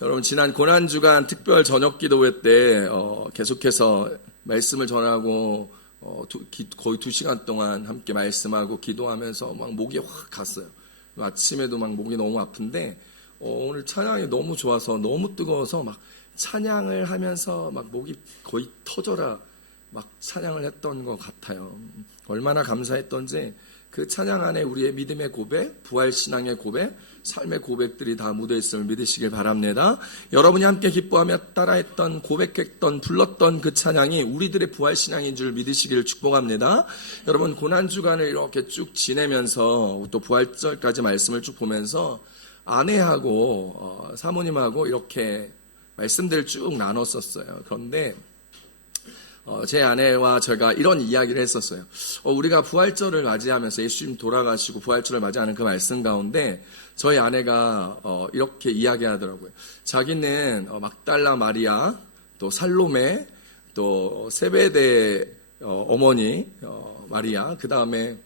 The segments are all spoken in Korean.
여러분, 지난 고난주간 특별 저녁 기도회 때 계속해서 말씀을 전하고 거의 2시간 동안 함께 말씀하고 기도하면서 막 목이 확 갔어요. 아침에도 막 목이 너무 아픈데 오늘 찬양이 너무 좋아서, 너무 뜨거워서 막 찬양을 하면서 막 목이 거의 터져라 막 찬양을 했던 것 같아요. 얼마나 감사했던지 그 찬양 안에 우리의 믿음의 고백, 부활신앙의 고백, 삶의 고백들이 다 묻어있음을 믿으시길 바랍니다. 여러분이 함께 기뻐하며 따라했던, 고백했던, 불렀던 그 찬양이 우리들의 부활신앙인 줄 믿으시기를 축복합니다. 여러분, 고난주간을 이렇게 쭉 지내면서 또 부활절까지 말씀을 쭉 보면서 아내하고 사모님하고 이렇게 말씀들을 쭉 나눴었어요. 그런데 제 아내와 제가 이런 이야기를 했었어요. 우리가 부활절을 맞이하면서 예수님 돌아가시고 부활절을 맞이하는 그 말씀 가운데 저희 아내가 이렇게 이야기하더라고요. 자기는 막달라 마리아, 또 살로메, 또 세베대 어머니 마리아, 그 다음에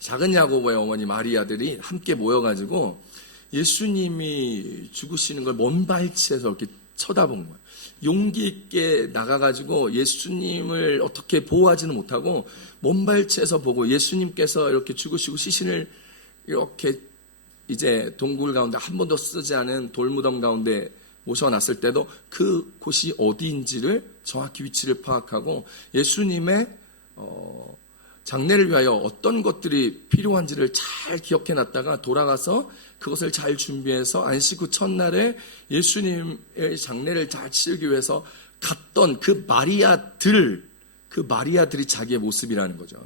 작은 야고보의 어머니 마리아들이 함께 모여가지고 예수님이 죽으시는 걸 먼 발치에서 이렇게 쳐다본 거예요. 용기 있게 나가가지고 예수님을 어떻게 보호하지는 못하고 먼 발치에서 보고 예수님께서 이렇게 죽으시고 시신을 이렇게 이제 동굴 가운데 한 번도 쓰지 않은 돌무덤 가운데 모셔놨을 때도 그 곳이 어디인지를 정확히 위치를 파악하고 예수님의 장례를 위하여 어떤 것들이 필요한지를 잘 기억해놨다가 돌아가서 그것을 잘 준비해서 안식 후 첫날에 예수님의 장례를 잘 치르기 위해서 갔던 그 마리아들이 자기의 모습이라는 거죠.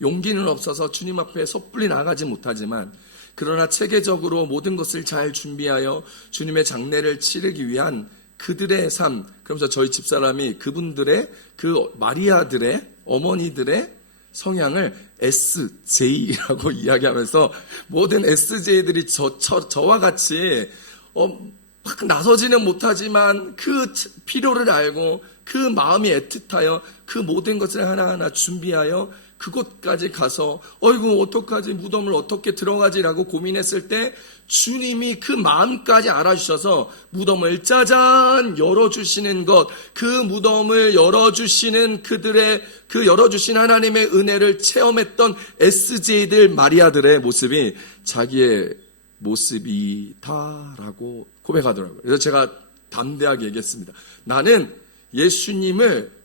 용기는 없어서 주님 앞에 섣불리 나가지 못하지만 그러나 체계적으로 모든 것을 잘 준비하여 주님의 장례를 치르기 위한 그들의 삶, 그러면서 저희 집사람이 그분들의 그 마리아들의 어머니들의 성향을 SJ라고 이야기하면서 모든 SJ들이 저와 같이 막 나서지는 못하지만 그 필요를 알고 그 마음이 애틋하여 그 모든 것을 하나하나 준비하여 그곳까지 가서 어이구 어떡하지, 무덤을 어떻게 들어가지라고 고민했을 때 주님이 그 마음까지 알아주셔서 무덤을 짜잔 열어주시는 것, 그 무덤을 열어주시는 그들의 그 열어주신 하나님의 은혜를 체험했던 SJ들 마리아들의 모습이 자기의 모습이다라고 고백하더라고요. 그래서 제가 담대하게 얘기했습니다. 나는 예수님을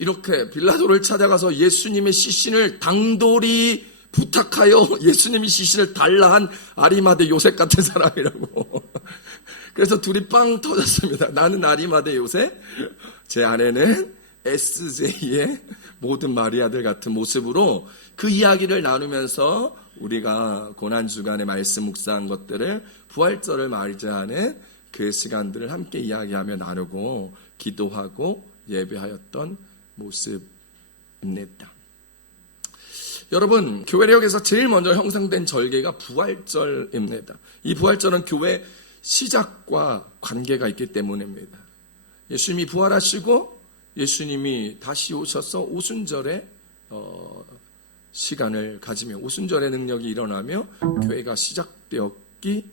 이렇게 빌라도를 찾아가서 예수님의 시신을 당돌이 부탁하여 예수님이 시신을 달라 한 아리마대 요셉 같은 사람이라고. 그래서 둘이 빵 터졌습니다. 나는 아리마대 요셉, 제 아내는 SJ의 모든 마리아들 같은 모습으로 그 이야기를 나누면서 우리가 고난주간에 말씀 묵상한 것들을 부활절을 맞이하는 그 시간들을 함께 이야기하며 나누고 기도하고 예배하였던 모습입니다. 여러분, 교회력에서 제일 먼저 형성된 절개가 부활절입니다. 이 부활절은 교회 시작과 관계가 있기 때문입니다. 예수님이 부활하시고 예수님이 다시 오셔서 오순절에 시간을 가지며 오순절의 능력이 일어나며 교회가 시작되었기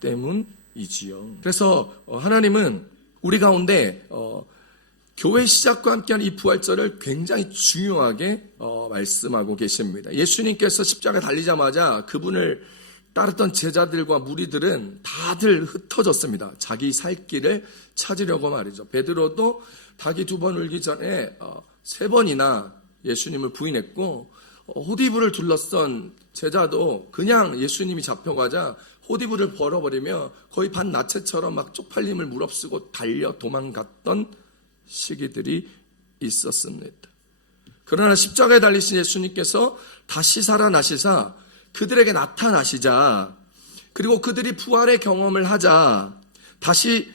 때문이지요. 그래서 하나님은 우리 가운데 교회 시작과 함께하는 이 부활절을 굉장히 중요하게 말씀하고 계십니다. 예수님께서 십자가에 달리자마자 그분을 따랐던 제자들과 무리들은 다들 흩어졌습니다. 자기 살 길을 찾으려고 말이죠. 베드로도 닭이 2번 울기 전에 3번이나 예수님을 부인했고 호디부를 둘러싼 제자도 그냥 예수님이 잡혀가자 호디부를 벌어버리며 거의 반나체처럼 막 쪽팔림을 무릅쓰고 달려 도망갔던 시기들이 있었습니다. 그러나 십자가에 달리신 예수님께서 다시 살아나시사 그들에게 나타나시자, 그리고 그들이 부활의 경험을 하자 다시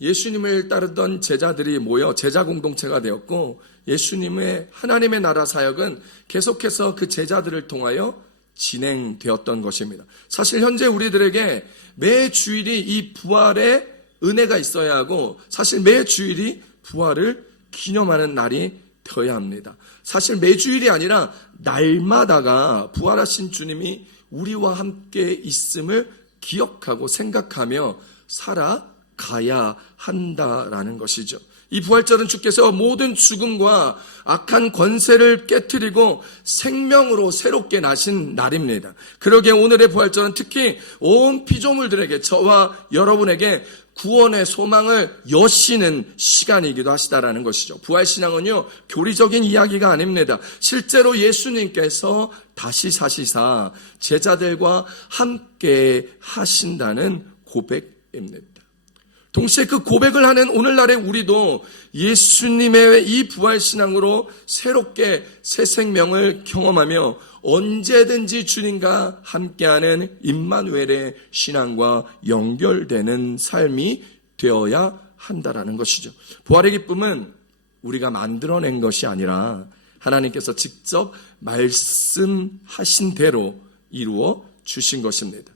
예수님을 따르던 제자들이 모여 제자 공동체가 되었고 예수님의 하나님의 나라 사역은 계속해서 그 제자들을 통하여 진행되었던 것입니다. 사실 현재 우리들에게 매 주일이 이 부활의 은혜가 있어야 하고 사실 매 주일이 부활을 기념하는 날이 되어야 합니다. 사실 매주일이 아니라 날마다가 부활하신 주님이 우리와 함께 있음을 기억하고 생각하며 살아 살아가야 한다라는 것이죠. 이 부활절은 주께서 모든 죽음과 악한 권세를 깨트리고 생명으로 새롭게 나신 날입니다. 그러기에 오늘의 부활절은 특히 온 피조물들에게, 저와 여러분에게 구원의 소망을 여시는 시간이기도 하시다라는 것이죠. 부활신앙은요, 교리적인 이야기가 아닙니다. 실제로 예수님께서 다시 사시사 제자들과 함께 하신다는 고백입니다. 동시에 그 고백을 하는 오늘날의 우리도 예수님의 이 부활신앙으로 새롭게 새 생명을 경험하며 언제든지 주님과 함께하는 임마누엘의 신앙과 연결되는 삶이 되어야 한다라는 것이죠. 부활의 기쁨은 우리가 만들어낸 것이 아니라 하나님께서 직접 말씀하신 대로 이루어 주신 것입니다.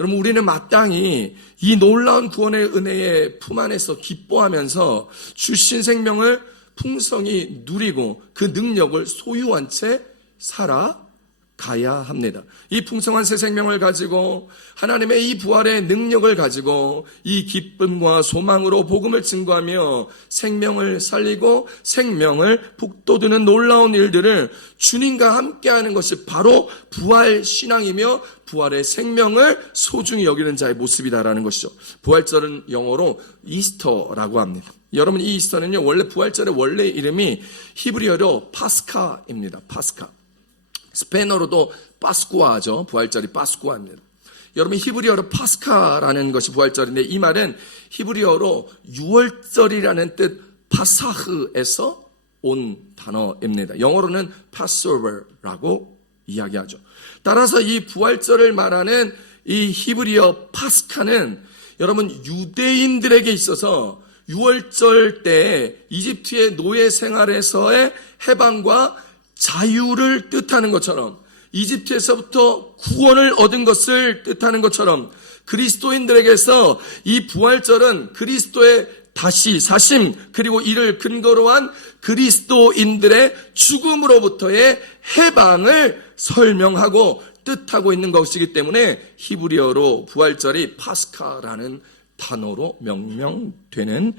여러분, 우리는 마땅히 이 놀라운 구원의 은혜의 품 안에서 기뻐하면서 주신 생명을 풍성히 누리고 그 능력을 소유한 채 살아가야 합니다. 이 풍성한 새 생명을 가지고 하나님의 이 부활의 능력을 가지고 이 기쁨과 소망으로 복음을 증거하며 생명을 살리고 생명을 북돋우는 놀라운 일들을 주님과 함께하는 것이 바로 부활 신앙이며 부활의 생명을 소중히 여기는 자의 모습이다라는 것이죠. 부활절은 영어로 이스터라고 합니다. 여러분, 이 이스터는요, 원래 부활절의 원래 이름이 히브리어로 파스카입니다. 파스카. 스페인어로도 파스쿠아죠. 부활절이 파스쿠아입니다. 여러분, 히브리어로 파스카라는 것이 부활절인데, 이 말은 히브리어로 6월절이라는 뜻 파사흐에서 온 단어입니다. 영어로는 Passover라고 이야기하죠. 따라서 이 부활절을 말하는 이 히브리어 파스카는 여러분, 유대인들에게 있어서 6월절 때 이집트의 노예 생활에서의 해방과 자유를 뜻하는 것처럼, 이집트에서부터 구원을 얻은 것을 뜻하는 것처럼, 그리스도인들에게서 이 부활절은 그리스도의 다시 사심, 그리고 이를 근거로 한 그리스도인들의 죽음으로부터의 해방을 설명하고 뜻하고 있는 것이기 때문에 히브리어로 부활절이 파스카라는 단어로 명명되는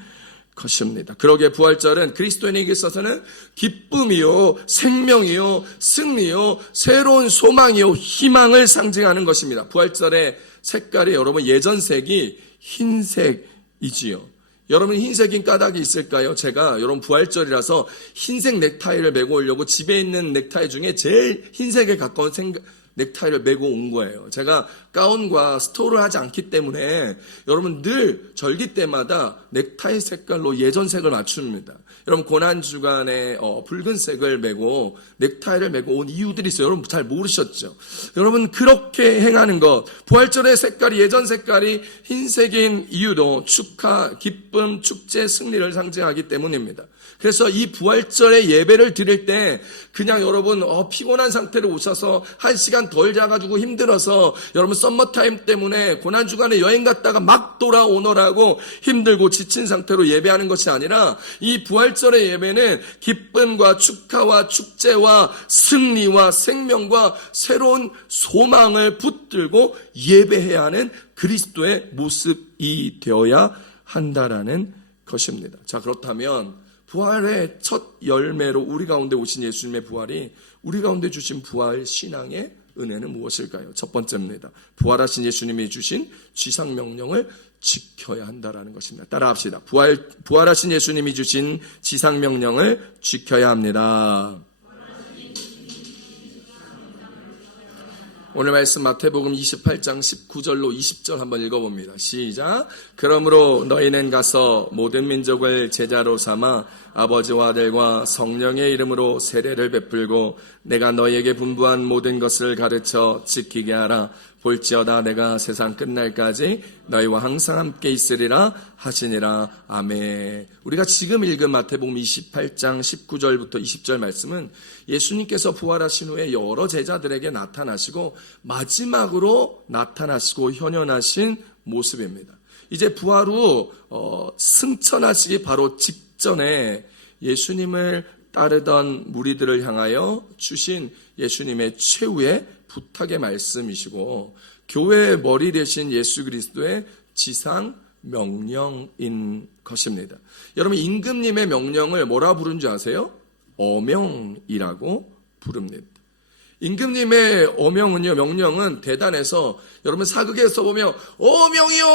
것입니다. 그러기에 부활절은 그리스도인에게 있어서는 기쁨이요, 생명이요, 승리요, 새로운 소망이요, 희망을 상징하는 것입니다. 부활절의 색깔이 여러분 예전색이 흰색이지요. 여러분, 흰색인 까닭이 있을까요? 제가 여러분 부활절이라서 흰색 넥타이를 메고 오려고 집에 있는 넥타이 중에 제일 흰색에 가까운 넥타이를 메고 온 거예요. 제가 가운과 스토어를 하지 않기 때문에 여러분 늘 절기 때마다 넥타이 색깔로 예전색을 맞춥니다. 여러분, 고난주간에 붉은색을 메고 넥타이를 메고 온 이유들이 있어요. 여러분 잘 모르셨죠? 여러분, 그렇게 행하는 것, 부활절의 색깔이 예전 색깔이 흰색인 이유도 축하, 기쁨, 축제, 승리를 상징하기 때문입니다. 그래서 이 부활절의 예배를 드릴 때 그냥 여러분 피곤한 상태로 오셔서 1시간 덜 자가지고 힘들어서 여러분 썸머타임 때문에 고난주간에 여행 갔다가 막 돌아오느라고 힘들고 지친 상태로 예배하는 것이 아니라, 이 부활절의 예배는 기쁨과 축하와 축제와 승리와 생명과 새로운 소망을 붙들고 예배해야 하는 그리스도의 모습이 되어야 한다라는 것입니다. 자, 그렇다면 부활의 첫 열매로 우리 가운데 오신 예수님의 부활이 우리 가운데 주신 부활 신앙의 은혜는 무엇일까요? 첫 번째입니다. 부활하신 예수님이 주신 지상명령을 지켜야 한다라는 것입니다. 따라합시다. 부활하신 예수님이 주신 지상명령을 지켜야 합니다. 오늘 말씀 마태복음 28장 19절로 20절 한번 읽어봅니다. 시작. 그러므로 너희는 가서 모든 민족을 제자로 삼아 아버지와 아들과 성령의 이름으로 세례를 베풀고 내가 너희에게 분부한 모든 것을 가르쳐 지키게 하라. 볼지어다 내가 세상 끝날까지 너희와 항상 함께 있으리라 하시니라. 아멘. 우리가 지금 읽은 마태복음 28장 19절부터 20절 말씀은 예수님께서 부활하신 후에 여러 제자들에게 나타나시고 마지막으로 나타나시고 현현하신 모습입니다. 이제 부활 후 승천하시기 바로 직전에 예수님을 따르던 무리들을 향하여 주신 예수님의 최후의 부탁의 말씀이시고, 교회의 머리 되신 예수 그리스도의 지상 명령인 것입니다. 여러분, 임금님의 명령을 뭐라 부르는 줄 아세요? 어명이라고 부릅니다. 임금님의 어명은요, 명령은 대단해서 여러분 사극에 써보면 어명이요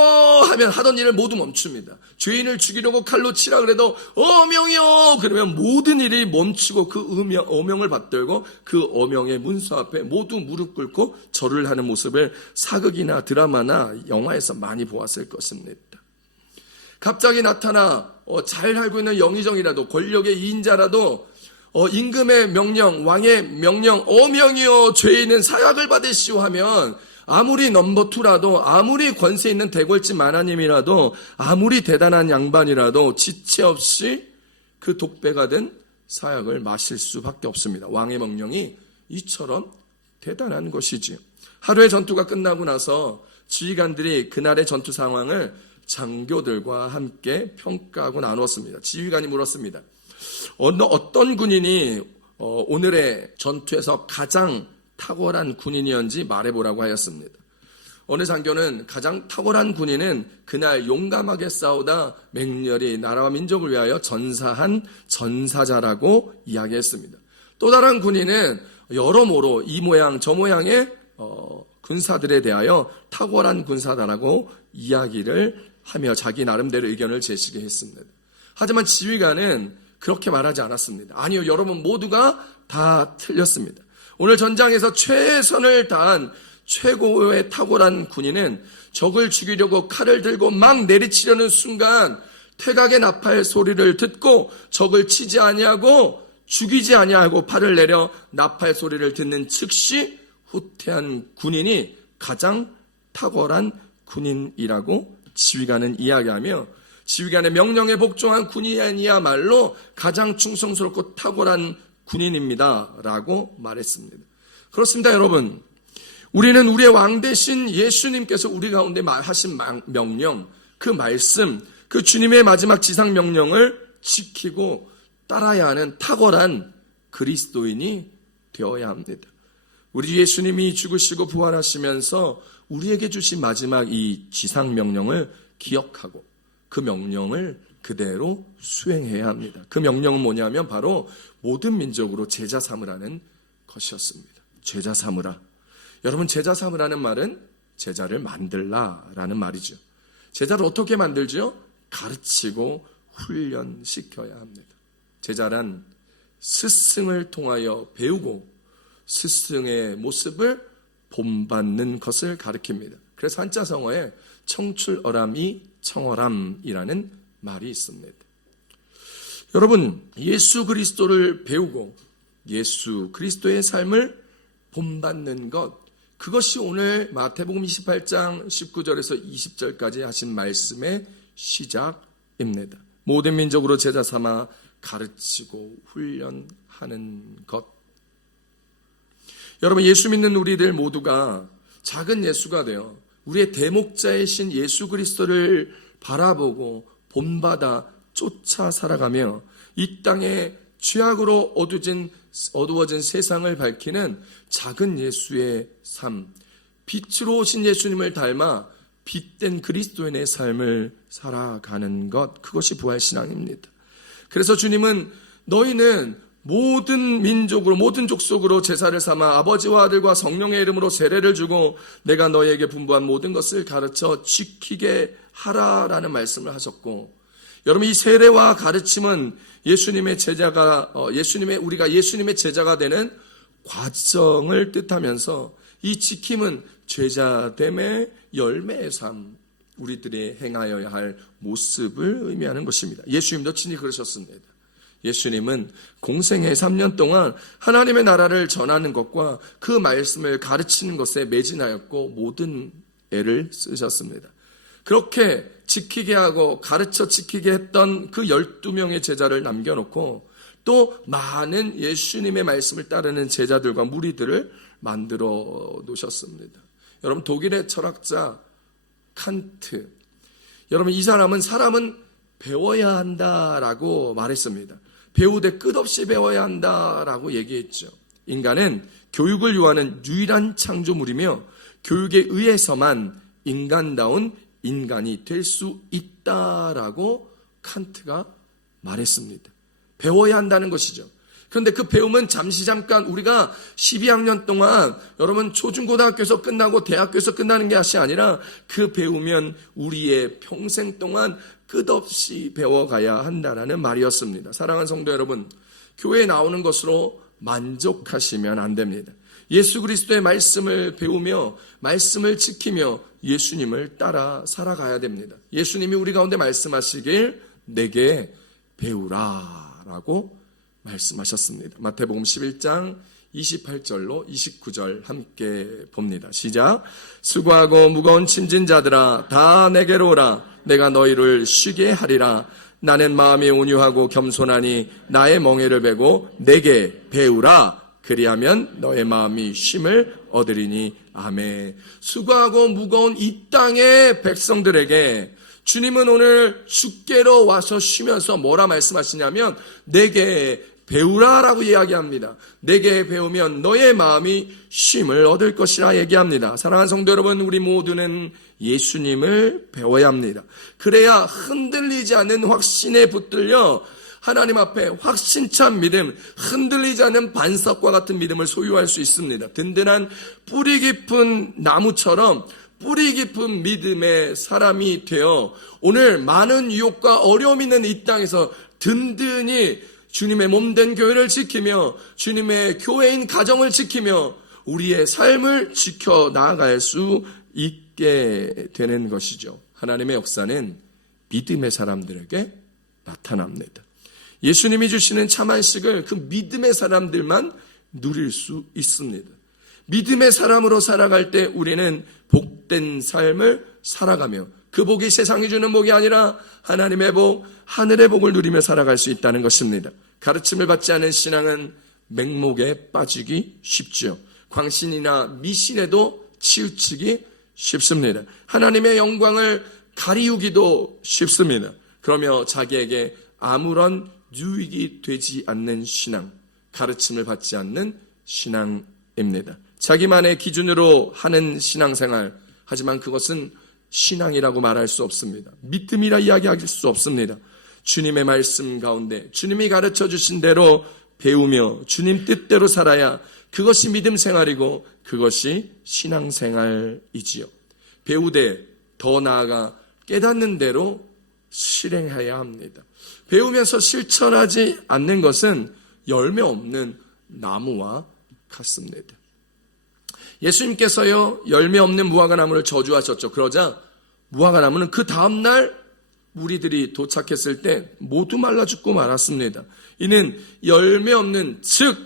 하면 하던 일을 모두 멈춥니다. 죄인을 죽이려고 칼로 치라 그래도 어명이요 그러면 모든 일이 멈추고 그 어명을 받들고 그 어명의 문서 앞에 모두 무릎 꿇고 절을 하는 모습을 사극이나 드라마나 영화에서 많이 보았을 것입니다. 갑자기 나타나 잘 알고 있는 영의정이라도 권력의 이인자라도 임금의 명령, 왕의 명령, 어명이요 죄인은 사약을 받으시오 하면 아무리 넘버 투라도, 아무리 권세 있는 대궐집 마나님이라도, 아무리 대단한 양반이라도 지체 없이 그 독배가 된 사약을 마실 수밖에 없습니다. 왕의 명령이 이처럼 대단한 것이지요. 하루의 전투가 끝나고 나서 지휘관들이 그날의 전투 상황을 장교들과 함께 평가하고 나누었습니다. 지휘관이 물었습니다. 어떤 군인이 오늘의 전투에서 가장 탁월한 군인이었는지 말해보라고 하였습니다. 어느 장교는 가장 탁월한 군인은 그날 용감하게 싸우다 맹렬히 나라와 민족을 위하여 전사한 전사자라고 이야기했습니다. 또 다른 군인은 여러모로 이 모양 저 모양의 군사들에 대하여 탁월한 군사다라고 이야기를 하며 자기 나름대로 의견을 제시했습니다. 하지만 지휘관은 그렇게 말하지 않았습니다. 아니요, 여러분 모두가 다 틀렸습니다. 오늘 전장에서 최선을 다한 최고의 탁월한 군인은 적을 죽이려고 칼을 들고 막 내리치려는 순간 퇴각의 나팔 소리를 듣고 적을 치지 아니하고 죽이지 아니하고 팔을 내려 나팔 소리를 듣는 즉시 후퇴한 군인이 가장 탁월한 군인이라고 지휘관은 이야기하며 지휘관의 명령에 복종한 군인이야말로 가장 충성스럽고 탁월한 군인입니다 라고 말했습니다. 그렇습니다. 여러분, 우리는 우리의 왕 대신 예수님께서 우리 가운데 하신 명령, 그 말씀, 그 주님의 마지막 지상 명령을 지키고 따라야 하는 탁월한 그리스도인이 되어야 합니다. 우리 예수님이 죽으시고 부활하시면서 우리에게 주신 마지막 이 지상 명령을 기억하고 그 명령을 그대로 수행해야 합니다. 그 명령은 뭐냐면 바로 모든 민족으로 제자 삼으라는 것이었습니다. 제자 삼으라. 여러분, 제자 삼으라는 말은 제자를 만들라라는 말이죠. 제자를 어떻게 만들죠? 가르치고 훈련시켜야 합니다. 제자란 스승을 통하여 배우고 스승의 모습을 본받는 것을 가리킵니다. 그래서 한자성어에 청출어람이 청어람이라는 말이 있습니다. 여러분, 예수 그리스도를 배우고 예수 그리스도의 삶을 본받는 것, 그것이 오늘 마태복음 28장 19절에서 20절까지 하신 말씀의 시작입니다. 모든 민족으로 제자 삼아 가르치고 훈련하는 것. 여러분, 예수 믿는 우리들 모두가 작은 예수가 되어 우리의 대목자이신 예수 그리스도를 바라보고 본받아 쫓아 살아가며 이 땅에 죄악으로 어두워진 세상을 밝히는 작은 예수의 삶, 빛으로 오신 예수님을 닮아 빛된 그리스도인의 삶을 살아가는 것, 그것이 부활신앙입니다. 그래서 주님은 너희는 모든 민족으로 모든 족속으로 제사를 삼아 아버지와 아들과 성령의 이름으로 세례를 주고 내가 너희에게 분부한 모든 것을 가르쳐 지키게 하라라는 말씀을 하셨고, 여러분, 이 세례와 가르침은 우리가 예수님의 제자가 되는 과정을 뜻하면서 이 지킴은 제자됨의 열매의 삶, 우리들이 행하여야 할 모습을 의미하는 것입니다. 예수님도 친히 그러셨습니다. 예수님은 공생의 3년 동안 하나님의 나라를 전하는 것과 그 말씀을 가르치는 것에 매진하였고 모든 애를 쓰셨습니다. 그렇게 지키게 하고 가르쳐 지키게 했던 그 12명의 제자를 남겨놓고 또 많은 예수님의 말씀을 따르는 제자들과 무리들을 만들어 놓으셨습니다. 여러분, 독일의 철학자 칸트, 여러분, 이 사람은 배워야 한다라고 말했습니다. 배우되 끝없이 배워야 한다라고 얘기했죠. 인간은 교육을 요하는 유일한 창조물이며 교육에 의해서만 인간다운 인간이 될 수 있다라고 칸트가 말했습니다. 배워야 한다는 것이죠. 그런데 그 배움은 잠깐 우리가 12학년 동안 여러분 초중고등학교에서 끝나고 대학교에서 끝나는 것이 아니라 그 배우면 우리의 평생 동안 끝없이 배워가야 한다는 말이었습니다. 사랑하는 성도 여러분, 교회에 나오는 것으로 만족하시면 안 됩니다. 예수 그리스도의 말씀을 배우며 말씀을 지키며 예수님을 따라 살아가야 됩니다. 예수님이 우리 가운데 말씀하시길 내게 배우라 라고 말씀하셨습니다. 마태복음 11장 28절로 29절 함께 봅니다. 시작. 수고하고 무거운 짐진 자들아 다 내게로 오라. 내가 너희를 쉬게 하리라. 나는 마음이 온유하고 겸손하니 나의 멍에를 베고 내게 배우라. 그리하면 너의 마음이 쉼을 얻으리니. 아멘. 수고하고 무거운 이 땅의 백성들에게 주님은 오늘 주께로 와서 쉬면서 뭐라 말씀하시냐면 내게 배우라라고 이야기합니다. 내게 배우면 너의 마음이 쉼을 얻을 것이라 얘기합니다. 사랑하는 성도 여러분, 우리 모두는 예수님을 배워야 합니다. 그래야 흔들리지 않는 확신에 붙들려 하나님 앞에 확신찬 믿음, 흔들리지 않는 반석과 같은 믿음을 소유할 수 있습니다. 든든한 뿌리 깊은 나무처럼 뿌리 깊은 믿음의 사람이 되어 오늘 많은 유혹과 어려움이 있는 이 땅에서 든든히 주님의 몸된 교회를 지키며 주님의 교회인 가정을 지키며 우리의 삶을 지켜 나아갈 수 있게 되는 것이죠. 하나님의 역사는 믿음의 사람들에게 나타납니다. 예수님이 주시는 참 안식을 그 믿음의 사람들만 누릴 수 있습니다. 믿음의 사람으로 살아갈 때 우리는 복된 삶을 살아가며 그 복이 세상이 주는 복이 아니라 하나님의 복, 하늘의 복을 누리며 살아갈 수 있다는 것입니다. 가르침을 받지 않은 신앙은 맹목에 빠지기 쉽죠. 광신이나 미신에도 치우치기 쉽습니다. 하나님의 영광을 가리우기도 쉽습니다. 그러며 자기에게 아무런 유익이 되지 않는 신앙, 가르침을 받지 않는 신앙입니다. 자기만의 기준으로 하는 신앙생활, 하지만 그것은 신앙이라고 말할 수 없습니다. 믿음이라 이야기할 수 없습니다. 주님의 말씀 가운데 주님이 가르쳐 주신 대로 배우며 주님 뜻대로 살아야 그것이 믿음 생활이고 그것이 신앙생활이지요. 배우되 더 나아가 깨닫는 대로 실행해야 합니다. 배우면서 실천하지 않는 것은 열매 없는 나무와 같습니다. 예수님께서요 열매 없는 무화과나무를 저주하셨죠. 그러자 무화과나무는 그 다음날 무리들이 도착했을 때 모두 말라 죽고 말았습니다. 이는 열매 없는, 즉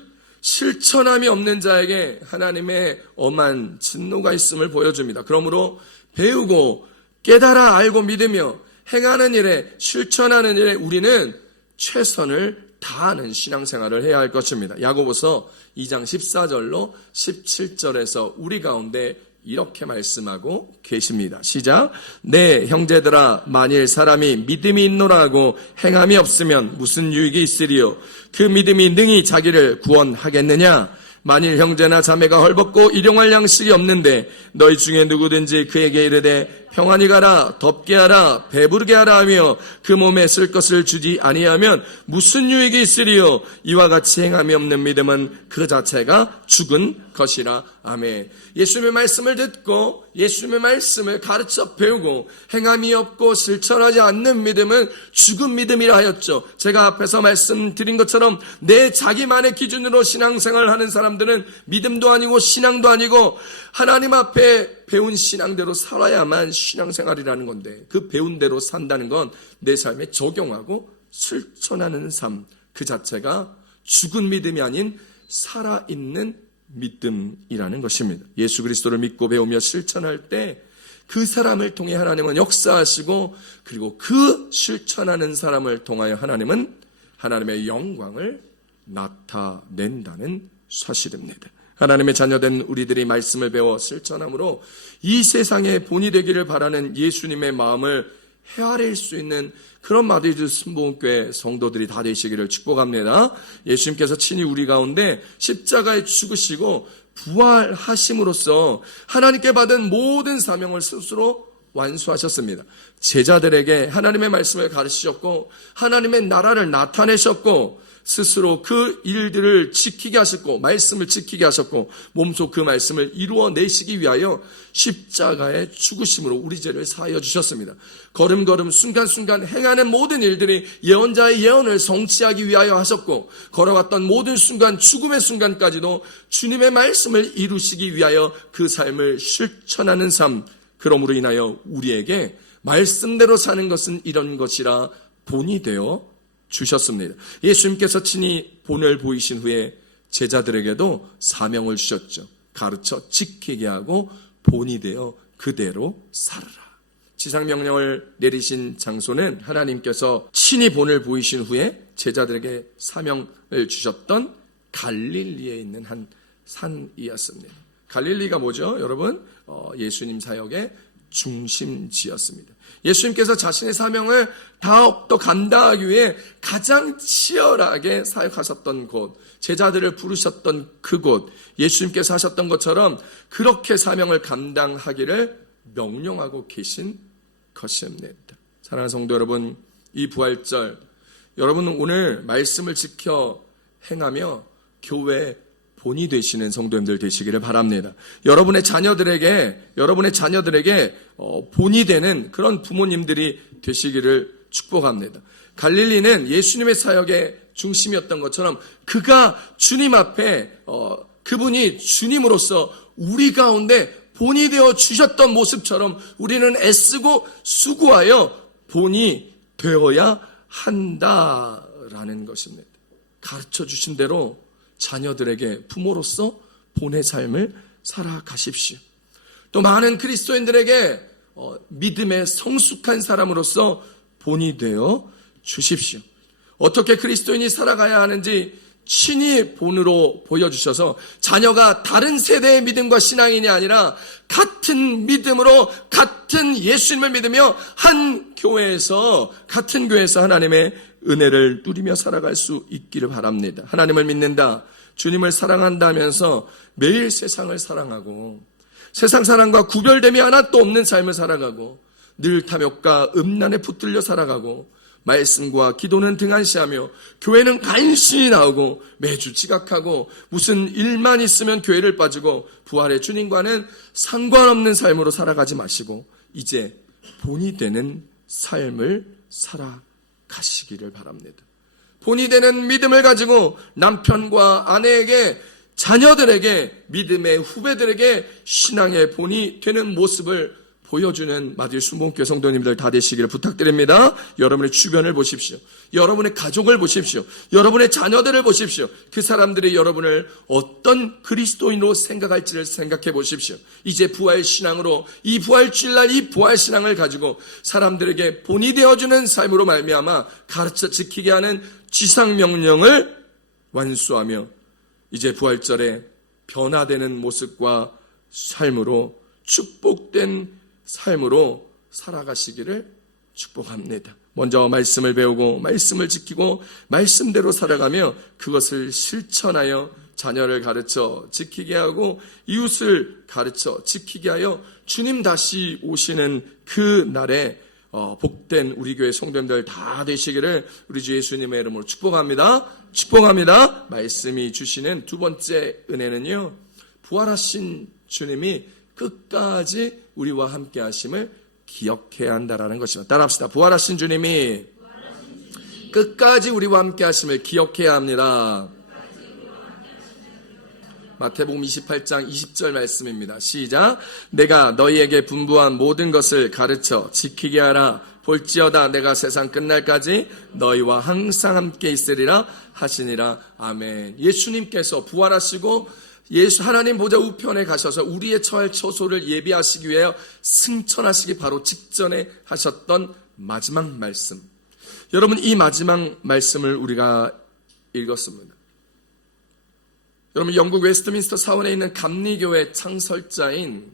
실천함이 없는 자에게 하나님의 엄한 진노가 있음을 보여줍니다. 그러므로 배우고 깨달아 알고 믿으며 행하는 일에, 실천하는 일에 우리는 최선을 다하는 신앙생활을 해야 할 것입니다. 야고보서 2장 14절로 17절에서 우리 가운데 이렇게 말씀하고 계십니다. 시작. 네, 형제들아, 만일 사람이 믿음이 있노라 하고 행함이 없으면 무슨 유익이 있으리요? 그 믿음이 능히 자기를 구원하겠느냐? 만일 형제나 자매가 헐벗고 일용할 양식이 없는데 너희 중에 누구든지 그에게 이르되 평안히 가라, 덥게 하라, 배부르게 하라 하며 그 몸에 쓸 것을 주지 아니하면 무슨 유익이 있으리요? 이와 같이 행함이 없는 믿음은 그 자체가 죽은 것이라. 아멘. 예수님의 말씀을 듣고 예수님의 말씀을 가르쳐 배우고 행함이 없고 실천하지 않는 믿음은 죽은 믿음이라 하였죠. 제가 앞에서 말씀드린 것처럼 내 자기만의 기준으로 신앙생활을 하는 사람들은 믿음도 아니고 신앙도 아니고 하나님 앞에 배운 신앙대로 살아야만 신앙생활이라는 건데 그 배운 대로 산다는 건 내 삶에 적용하고 실천하는 삶, 그 자체가 죽은 믿음이 아닌 살아있는 믿음이라는 것입니다. 예수 그리스도를 믿고 배우며 실천할 때 그 사람을 통해 하나님은 역사하시고 그리고 그 실천하는 사람을 통하여 하나님은 하나님의 영광을 나타낸다는 사실입니다. 하나님의 자녀된 우리들이 말씀을 배워 실천함으로 이 세상의 본이 되기를 바라는 예수님의 마음을 헤아릴 수 있는 그런 마드리드 순복음교회 성도들이 다 되시기를 축복합니다. 예수님께서 친히 우리 가운데 십자가에 죽으시고 부활하심으로써 하나님께 받은 모든 사명을 스스로 완수하셨습니다. 제자들에게 하나님의 말씀을 가르치셨고 하나님의 나라를 나타내셨고 스스로 그 일들을 지키게 하셨고 말씀을 지키게 하셨고 몸소 그 말씀을 이루어내시기 위하여 십자가의 죽으심으로 우리 죄를 사하여 주셨습니다. 걸음걸음 순간순간 행하는 모든 일들이 예언자의 예언을 성취하기 위하여 하셨고 걸어갔던 모든 순간 죽음의 순간까지도 주님의 말씀을 이루시기 위하여 그 삶을 실천하는 삶, 그러므로 인하여 우리에게 말씀대로 사는 것은 이런 것이라 본이 되어 주셨습니다. 예수님께서 친히 본을 보이신 후에 제자들에게도 사명을 주셨죠. 가르쳐 지키게 하고 본이 되어 그대로 살아라. 지상명령을 내리신 장소는 하나님께서 친히 본을 보이신 후에 제자들에게 사명을 주셨던 갈릴리에 있는 한 산이었습니다. 갈릴리가 뭐죠? 여러분, 예수님 사역의 중심지였습니다. 예수님께서 자신의 사명을 더욱더 감당하기 위해 가장 치열하게 사역하셨던 곳, 제자들을 부르셨던 그곳, 예수님께서 하셨던 것처럼 그렇게 사명을 감당하기를 명령하고 계신 것입니다. 사랑하는 성도 여러분, 이 부활절 여러분은 오늘 말씀을 지켜 행하며 교회 본이 되시는 성도님들 되시기를 바랍니다. 여러분의 자녀들에게 본이 되는 그런 부모님들이 되시기를 축복합니다. 갈릴리는 예수님의 사역의 중심이었던 것처럼 그가 주님 앞에 그분이 주님으로서 우리 가운데 본이 되어 주셨던 모습처럼 우리는 애쓰고 수고하여 본이 되어야 한다라는 것입니다. 가르쳐 주신 대로 자녀들에게 부모로서 본의 삶을 살아가십시오. 또 많은 그리스도인들에게 믿음의 성숙한 사람으로서 본이 되어 주십시오. 어떻게 그리스도인이 살아가야 하는지 친히 본으로 보여주셔서 자녀가 다른 세대의 믿음과 신앙인이 아니라 같은 믿음으로 같은 예수님을 믿으며 한 교회에서 같은 교회에서 하나님의 은혜를 누리며 살아갈 수 있기를 바랍니다. 하나님을 믿는다, 주님을 사랑한다 하면서 매일 세상을 사랑하고 세상 사랑과 구별됨이 하나도 없는 삶을 살아가고 늘 탐욕과 음란에 붙들려 살아가고 말씀과 기도는 등한시하며 교회는 간신히 나오고 매주 지각하고 무슨 일만 있으면 교회를 빠지고 부활의 주님과는 상관없는 삶으로 살아가지 마시고 이제 본이 되는 삶을 살아가시기를 바랍니다. 본이 되는 믿음을 가지고 남편과 아내에게 자녀들에게 믿음의 후배들에게 신앙의 본이 되는 모습을 보여주는 마들 순복음교회 성도님들 다 되시기를 부탁드립니다. 여러분의 주변을 보십시오. 여러분의 가족을 보십시오. 여러분의 자녀들을 보십시오. 그 사람들이 여러분을 어떤 그리스도인으로 생각할지를 생각해 보십시오. 이제 부활신앙으로 이 부활주일날 이 부활신앙을 가지고 사람들에게 본이 되어주는 삶으로 말미암아 가르쳐 지키게 하는 지상명령을 완수하며 이제 부활절에 변화되는 모습과 삶으로 축복된 삶으로 살아가시기를 축복합니다. 먼저 말씀을 배우고 말씀을 지키고 말씀대로 살아가며 그것을 실천하여 자녀를 가르쳐 지키게 하고 이웃을 가르쳐 지키게 하여 주님 다시 오시는 그 날에 복된 우리 교회 성도님들 다 되시기를 우리 주 예수님의 이름으로 축복합니다. 축복합니다. 말씀이 주시는 두 번째 은혜는요, 부활하신 주님이 끝까지 우리와 함께 하심을 기억해야 한다라는 것입니다. 따라합시다. 부활하신 주님이 끝까지 우리와 함께 하심을 기억해야 합니다. 마태복음 28장 20절 말씀입니다. 시작. 내가 너희에게 분부한 모든 것을 가르쳐 지키게 하라. 볼지어다 내가 세상 끝날까지 너희와 항상 함께 있으리라 하시니라. 아멘. 예수님께서 부활하시고 하나님 보좌 우편에 가셔서 우리의 처할 처소를 예비하시기 위하여 승천하시기 바로 직전에 하셨던 마지막 말씀. 여러분, 이 마지막 말씀을 우리가 읽었습니다. 여러분, 영국 웨스트민스터 사원에 있는 감리교회 창설자인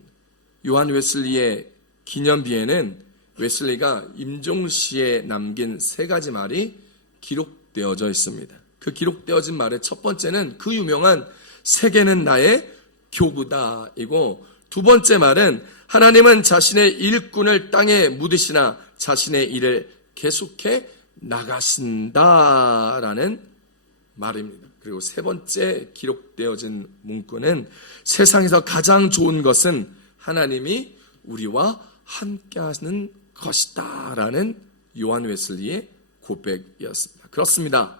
요한 웨슬리의 기념비에는 웨슬리가 임종시에 남긴 3가지 말이 기록되어져 있습니다. 그 기록되어진 말의 첫 번째는 그 유명한 세계는 나의 교구다 이고, 두 번째 말은 하나님은 자신의 일꾼을 땅에 묻으시나 자신의 일을 계속해 나가신다라는 말입니다. 그리고 세 번째 기록되어진 문구는 세상에서 가장 좋은 것은 하나님이 우리와 함께하는 것이다 라는 요한 웨슬리의 고백이었습니다. 그렇습니다.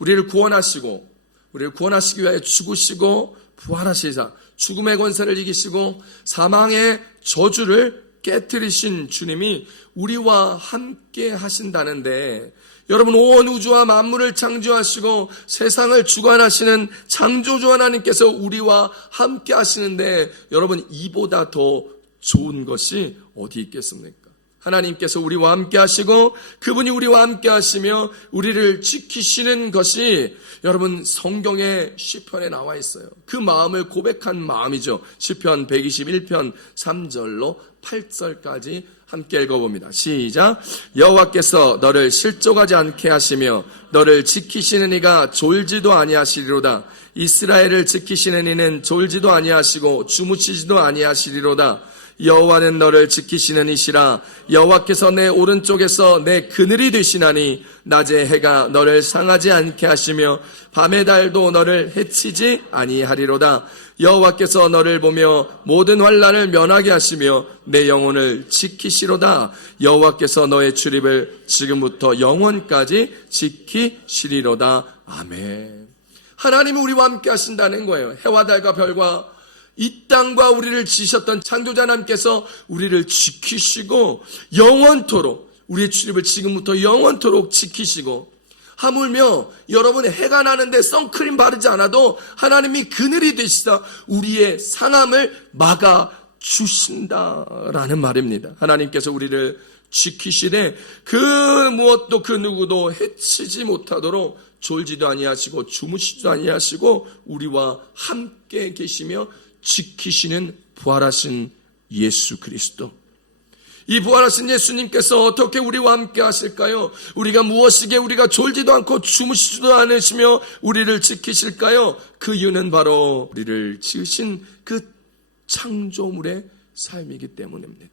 우리를 구원하시기 위하여 죽으시고 부활하시사 죽음의 권세를 이기시고 사망의 저주를 깨뜨리신 주님이 우리와 함께 하신다는데, 여러분, 온 우주와 만물을 창조하시고 세상을 주관하시는 창조주 하나님께서 우리와 함께 하시는데, 여러분, 이보다 더 좋은 것이 어디 있겠습니까? 하나님께서 우리와 함께 하시고 그분이 우리와 함께 하시며 우리를 지키시는 것이 여러분 성경의 시편에 나와 있어요. 그 마음을 고백한 마음이죠. 시편 121편 3절로 8절까지 함께 읽어봅니다. 시작. 여호와께서 너를 실족하지 않게 하시며 너를 지키시는 이가 졸지도 아니하시리로다. 이스라엘을 지키시는 이는 졸지도 아니하시고 주무시지도 아니하시리로다. 여호와는 너를 지키시는 이시라. 여호와께서 내 오른쪽에서 내 그늘이 되시나니 낮에 해가 너를 상하지 않게 하시며 밤의 달도 너를 해치지 아니하리로다. 여호와께서 너를 보며 모든 환난을 면하게 하시며 내 영혼을 지키시로다. 여호와께서 너의 출입을 지금부터 영원까지 지키시리로다. 아멘. 하나님이 우리와 함께 하신다는 거예요. 해와 달과 별과 이 땅과 우리를 지으셨던 창조자 하나님께서 우리를 지키시고 영원토록 우리의 출입을 지금부터 영원토록 지키시고, 하물며 여러분 해가 나는데 선크림 바르지 않아도 하나님이 그늘이 되시다 우리의 상함을 막아주신다라는 말입니다. 하나님께서 우리를 지키시되 그 무엇도 그 누구도 해치지 못하도록 졸지도 아니하시고 주무시지도 아니하시고 우리와 함께 계시며 지키시는 부활하신 예수 그리스도. 이 부활하신 예수님께서 어떻게 우리와 함께 하실까요? 우리가 무엇이기에 우리가 졸지도 않고 주무시지도 않으시며 우리를 지키실까요? 그 이유는 바로 우리를 지으신 그 창조물의 삶이기 때문입니다.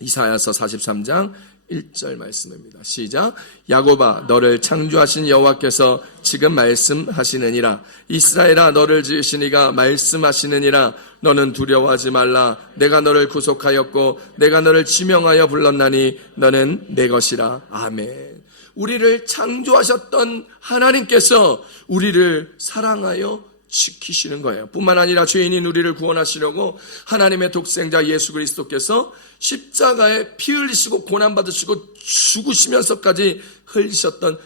이사야서 43장 1절 말씀입니다. 시작. 야곱아 너를 창조하신 여호와께서 지금 말씀하시느니라. 이스라엘아 너를 지으신 이가 말씀하시느니라. 너는 두려워하지 말라. 내가 너를 구속하였고 내가 너를 지명하여 불렀나니 너는 내 것이라. 아멘. 우리를 창조하셨던 하나님께서 우리를 사랑하여 지키시는 거예요. 뿐만 아니라 죄인인 우리를 구원하시려고 하나님의 독생자 예수 그리스도께서 십자가에 피 흘리시고 고난받으시고 죽으시면서까지 흘리셨던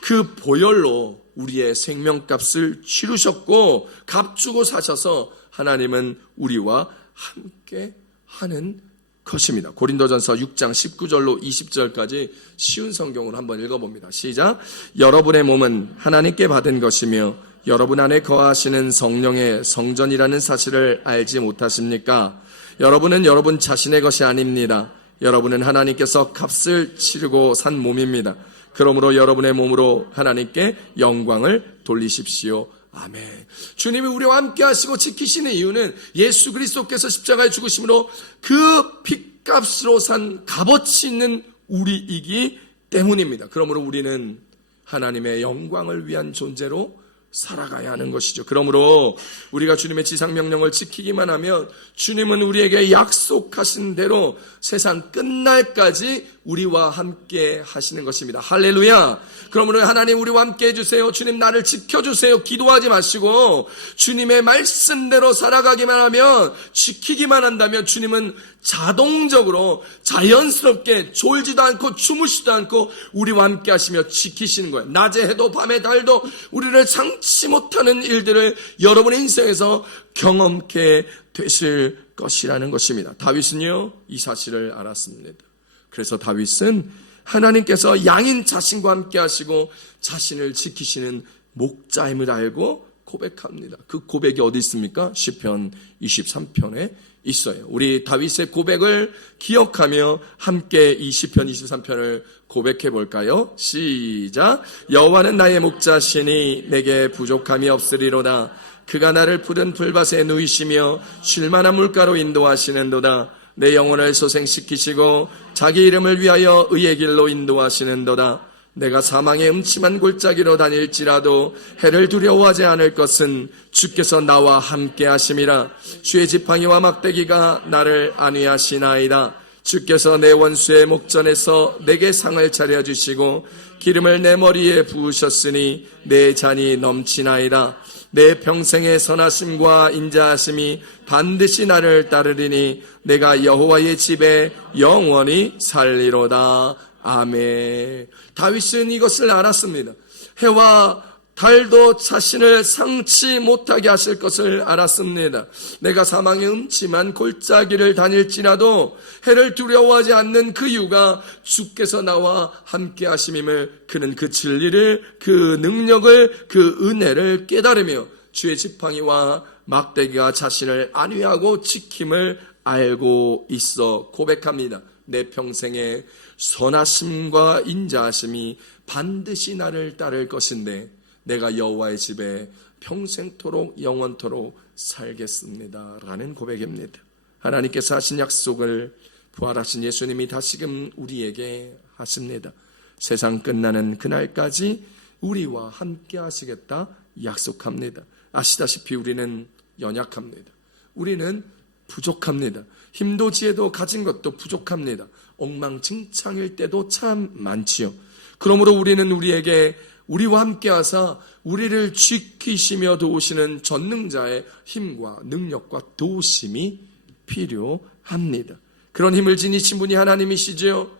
그 보혈로 우리의 생명값을 치르셨고 값주고 사셔서 하나님은 우리와 함께 하는 것입니다. 고린도전서 6장 19절로 20절까지 쉬운 성경으로 한번 읽어봅니다. 시작. 여러분의 몸은 하나님께 받은 것이며 여러분 안에 거하시는 성령의 성전이라는 사실을 알지 못하십니까? 여러분은 여러분 자신의 것이 아닙니다. 여러분은 하나님께서 값을 치르고 산 몸입니다. 그러므로 여러분의 몸으로 하나님께 영광을 돌리십시오. 아멘. 주님이 우리와 함께 하시고 지키시는 이유는 예수 그리스도께서 십자가에 죽으심으로 그 핏값으로 산 값어치 있는 우리이기 때문입니다. 그러므로 우리는 하나님의 영광을 위한 존재로 살아가야 하는 것이죠. 그러므로 우리가 주님의 지상명령을 지키기만 하면 주님은 우리에게 약속하신 대로 세상 끝날까지 우리와 함께 하시는 것입니다. 할렐루야. 그러므로 하나님 우리와 함께 해주세요. 주님 나를 지켜주세요. 기도하지 마시고 주님의 말씀대로 살아가기만 하면, 지키기만 한다면 주님은 자동적으로 자연스럽게 졸지도 않고 주무시지도 않고 우리와 함께 하시며 지키시는 거예요. 낮에 해도 밤에 달도 우리를 상치 못하는 일들을 여러분의 인생에서 경험케 되실 것이라는 것입니다. 다윗은요 이 사실을 알았습니다. 그래서 다윗은 하나님께서 양인 자신과 함께 하시고 자신을 지키시는 목자임을 알고 고백합니다. 그 고백이 어디 있습니까? 시편 23편에 있어요. 우리 다윗의 고백을 기억하며 함께 이 시편 23편을 고백해 볼까요? 시작. 여호와는 나의 목자시니 내게 부족함이 없으리로다. 그가 나를 푸른 풀밭에 누이시며 쉴만한 물가로 인도하시는도다. 내 영혼을 소생시키시고 자기 이름을 위하여 의의 길로 인도하시는도다. 내가 사망의 음침한 골짜기로 다닐지라도 해를 두려워하지 않을 것은 주께서 나와 함께 하심이라. 주의 지팡이와 막대기가 나를 안위하시나이다. 주께서 내 원수의 목전에서 내게 상을 차려주시고 기름을 내 머리에 부으셨으니 내 잔이 넘치나이다. 내 평생의 선하심과 인자하심이 반드시 나를 따르리니 내가 여호와의 집에 영원히 살리로다. 아멘. 다윗은 이것을 알았습니다. 해와 달도 자신을 상치 못하게 하실 것을 알았습니다. 내가 사망의 음침한 골짜기를 다닐지라도 해를 두려워하지 않는 그 이유가 주께서 나와 함께 하심임을, 그는 그 진리를, 그 능력을, 그 은혜를 깨달으며 주의 지팡이와 막대기가 자신을 안위하고 지킴을 알고 있어 고백합니다. 내 평생에 선하심과 인자하심이 반드시 나를 따를 것인데 내가 여호와의 집에 평생토록 영원토록 살겠습니다 라는 고백입니다. 하나님께서 하신 약속을 부활하신 예수님이 다시금 우리에게 하십니다. 세상 끝나는 그날까지 우리와 함께 하시겠다 약속합니다. 아시다시피 우리는 연약합니다. 우리는 부족합니다. 힘도 지혜도 가진 것도 부족합니다. 엉망진창일 때도 참 많지요. 그러므로 우리는 우리에게 우리와 함께 하사 우리를 지키시며 도우시는 전능자의 힘과 능력과 도우심이 필요합니다. 그런 힘을 지니신 분이 하나님이시죠.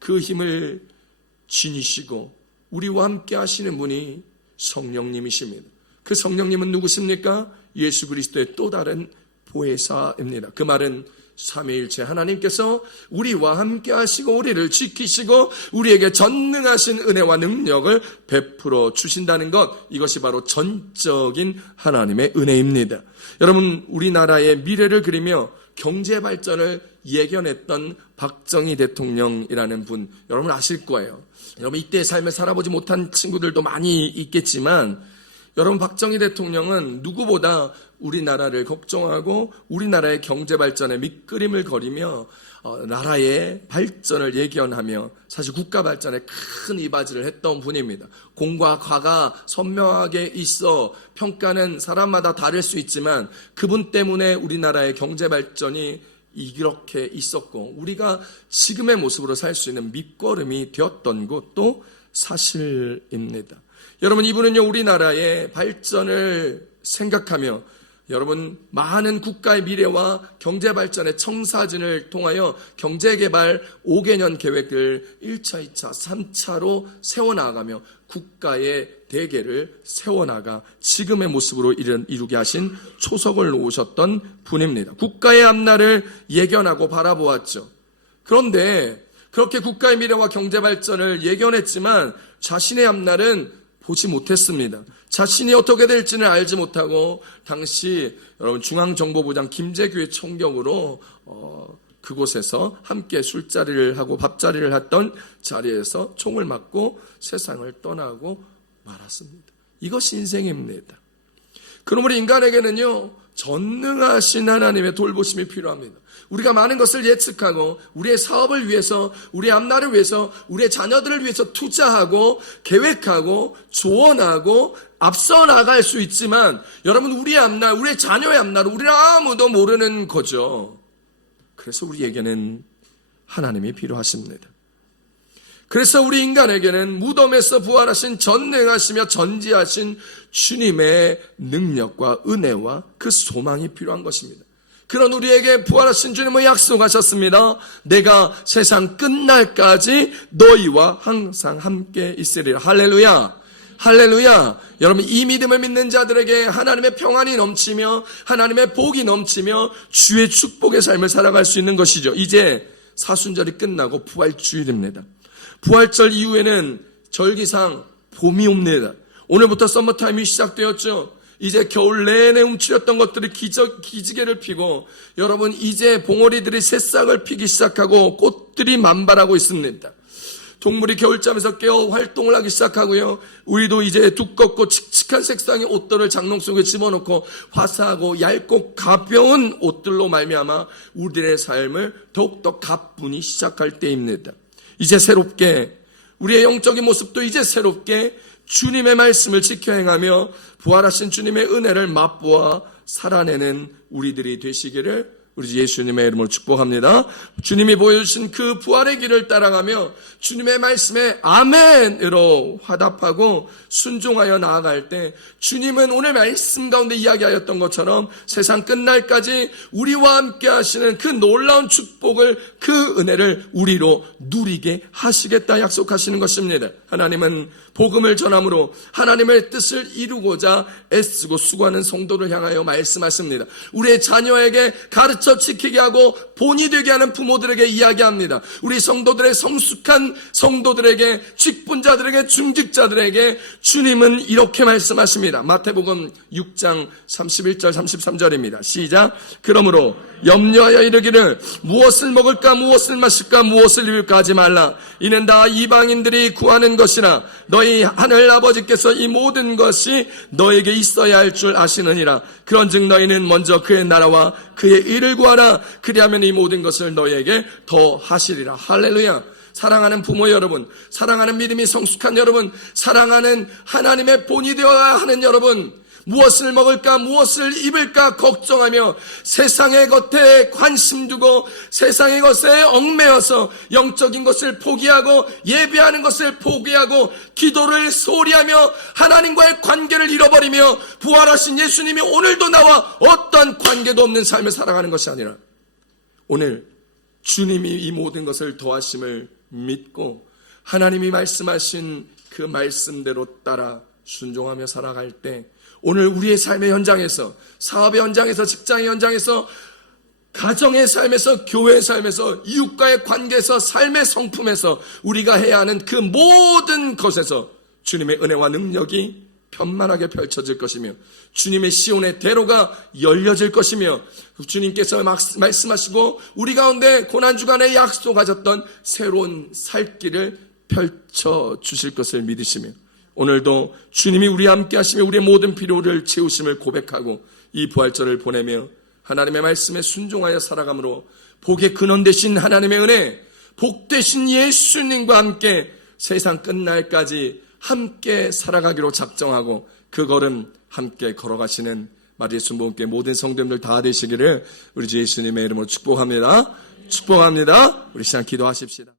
그 힘을 지니시고 우리와 함께 하시는 분이 성령님이십니다. 그 성령님은 누구십니까? 예수 그리스도의 또 다른 보혜사입니다. 그 말은 삼위일체 하나님께서 우리와 함께 하시고 우리를 지키시고 우리에게 전능하신 은혜와 능력을 베풀어 주신다는 것, 이것이 바로 전적인 하나님의 은혜입니다. 여러분, 우리나라의 미래를 그리며 경제 발전을 예견했던 박정희 대통령이라는 분, 여러분 아실 거예요. 여러분 이때의 삶을 살아보지 못한 친구들도 많이 있겠지만, 여러분 박정희 대통령은 누구보다 우리나라를 걱정하고 우리나라의 경제 발전에 밑그림을 그리며 나라의 발전을 예견하며 사실 국가 발전에 큰 이바지를 했던 분입니다. 공과 과가 선명하게 있어 평가는 사람마다 다를 수 있지만 그분 때문에 우리나라의 경제 발전이 이렇게 있었고 우리가 지금의 모습으로 살 수 있는 밑거름이 되었던 것도 사실입니다. 여러분, 이분은요 우리나라의 발전을 생각하며 여러분 많은 국가의 미래와 경제 발전의 청사진을 통하여 경제개발 5개년 계획을 1차, 2차, 3차로 세워나가며 국가의 대계를 세워나가 지금의 모습으로 이루게 하신 초석을 놓으셨던 분입니다. 국가의 앞날을 예견하고 바라보았죠. 그런데 그렇게 국가의 미래와 경제 발전을 예견했지만 자신의 앞날은 보지 못했습니다. 자신이 어떻게 될지는 알지 못하고 당시 여러분 중앙정보부장 김재규의 총경으로 그곳에서 함께 술자리를 하고 밥자리를 했던 자리에서 총을 맞고 세상을 떠나고 말았습니다. 이것이 인생입니다. 그러므로 인간에게는요 전능하신 하나님의 돌보심이 필요합니다. 우리가 많은 것을 예측하고 우리의 사업을 위해서, 우리의 앞날을 위해서, 우리의 자녀들을 위해서 투자하고 계획하고 조언하고 앞서 나갈 수 있지만 여러분 우리의 앞날, 우리의 자녀의 앞날은 우리는 아무도 모르는 거죠. 그래서 우리에게는 하나님이 필요하십니다. 그래서 우리 인간에게는 무덤에서 부활하신 전능하시며 전지하신 주님의 능력과 은혜와 그 소망이 필요한 것입니다. 그런 우리에게 부활하신 주님은 약속하셨습니다. 내가 세상 끝날까지 너희와 항상 함께 있으리라. 할렐루야. 할렐루야. 여러분 이 믿음을 믿는 자들에게 하나님의 평안이 넘치며 하나님의 복이 넘치며 주의 축복의 삶을 살아갈 수 있는 것이죠. 이제 사순절이 끝나고 부활주일입니다. 부활절 이후에는 절기상 봄이 옵니다. 오늘부터 서머타임이 시작되었죠. 이제 겨울 내내 움츠렸던 것들이 기지개를 피고 여러분 이제 봉오리들이 새싹을 피기 시작하고 꽃들이 만발하고 있습니다. 동물이 겨울잠에서 깨어 활동을 하기 시작하고요. 우리도 이제 두껍고 칙칙 익숙한 색상의 옷들을 장롱 속에 집어넣고 화사하고 얇고 가벼운 옷들로 말미암아 우리들의 삶을 더욱더 가뿐히 시작할 때입니다. 이제 새롭게 우리의 영적인 모습도 이제 새롭게 주님의 말씀을 지켜 행하며 부활하신 주님의 은혜를 맛보아 살아내는 우리들이 되시기를 우리 예수님의 이름으로 축복합니다. 주님이 보여주신 그 부활의 길을 따라가며 주님의 말씀에 아멘으로 화답하고 순종하여 나아갈 때 주님은 오늘 말씀 가운데 이야기하였던 것처럼 세상 끝날까지 우리와 함께 하시는 그 놀라운 축복을, 그 은혜를 우리로 누리게 하시겠다 약속하시는 것입니다. 하나님은 복음을 전함으로 하나님의 뜻을 이루고자 애쓰고 수고하는 성도를 향하여 말씀하십니다. 우리의 자녀에게 가르쳐 지키게 하고 본이 되게 하는 부모들에게 이야기합니다. 우리 성도들의 성숙한 성도들에게, 직분자들에게, 중직자들에게 주님은 이렇게 말씀하십니다. 마태복음 6장 31절 33절입니다. 시작. 그러므로 염려하여 이르기를 무엇을 먹을까, 무엇을 마실까, 무엇을 입을까 하지 말라. 이는 다 이방인들이 구하는 것이라. 너희 하늘 아버지께서 이 모든 것이 너에게 있어야 할 줄 아시느니라. 그런즉 너희는 먼저 그의 나라와 그의 일을 구하라. 그리하면 이 모든 것을 너희에게 더 하시리라. 할렐루야. 사랑하는 부모 여러분, 사랑하는 믿음이 성숙한 여러분, 사랑하는 하나님의 본이 되어야 하는 여러분, 무엇을 먹을까, 무엇을 입을까 걱정하며 세상의 것에 관심 두고 세상의 것에 얽매여서 영적인 것을 포기하고 예배하는 것을 포기하고 기도를 소홀히하며 하나님과의 관계를 잃어버리며 부활하신 예수님이 오늘도 나와 어떤 관계도 없는 삶을 살아가는 것이 아니라 오늘 주님이 이 모든 것을 더하심을 믿고 하나님이 말씀하신 그 말씀대로 따라 순종하며 살아갈 때 오늘 우리의 삶의 현장에서, 사업의 현장에서, 직장의 현장에서, 가정의 삶에서, 교회의 삶에서, 이웃과의 관계에서, 삶의 성품에서 우리가 해야 하는 그 모든 것에서 주님의 은혜와 능력이 편만하게 펼쳐질 것이며 주님의 시온의 대로가 열려질 것이며 주님께서 말씀하시고 우리 가운데 고난주간에 약속하셨던 새로운 살 길을 펼쳐주실 것을 믿으시며 오늘도 주님이 우리와 함께 하시며 우리의 모든 필요를 채우심을 고백하고 이 부활절을 보내며 하나님의 말씀에 순종하여 살아감으로 복의 근원 되신 하나님의 은혜, 복 되신 예수님과 함께 세상 끝날까지 함께 살아가기로 작정하고 그 걸음 함께 걸어가시는 마리아 순복음교회 모든 성도님들 다 되시기를 우리 주 예수님의 이름으로 축복합니다. 축복합니다. 우리 시간 기도하십시다.